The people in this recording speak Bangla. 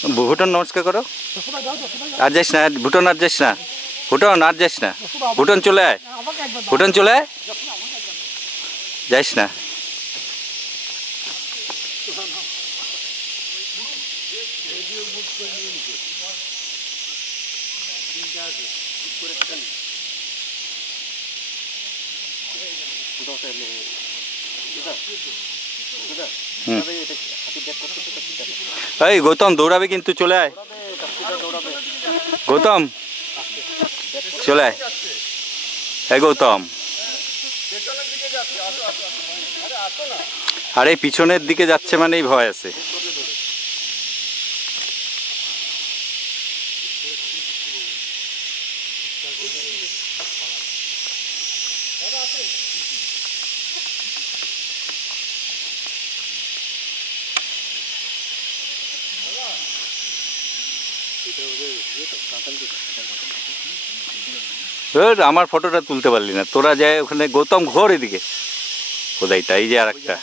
ভুটন নমস্কার করো। আর যাইস না, ভুটন আর যাইস না, ভুটন আর যাইস না, ভুটন চলে আয়, ভুটন চলে আয়, যাইস না। এই গৌতম দৌড়াবে কিন্তু, চলে আয় গৌতম, চলে আয়। এই গৌতম, আরে পিছনের দিকে যাচ্ছে মানেই ভয় আছে। আমার ফটোটা তুলতে পারলি না তোরা, যায় ওখানে। গৌতম ঘোর এদিকে, খোদাইটা এই যে আর একটা।